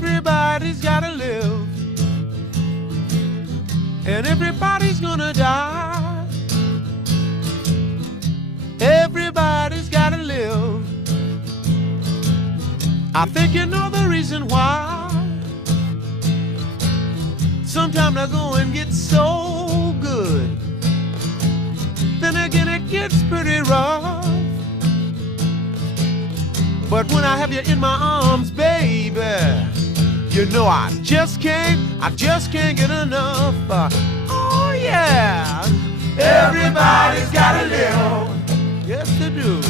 Everybody's gotta live, and everybody's gonna die. Everybody's gotta live. I think you know the reason why. Sometimes the going gets so good, then again it gets pretty rough. But when I have you in my arms, baby, you know I just can't get enough. Oh yeah, everybody's gotta live. Yes, they do.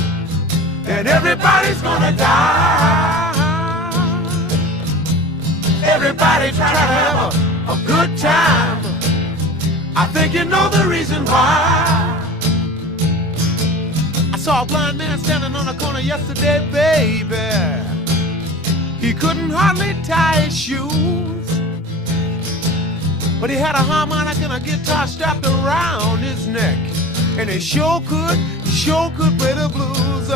And everybody's gonna die. Everybody try to have a good time. I think you know the reason why. I saw a blind man standing on a corner yesterday, baby. He couldn't hardly tie his shoes, but he had a harmonica and a guitar strapped around his neck, and he sure could play the blues.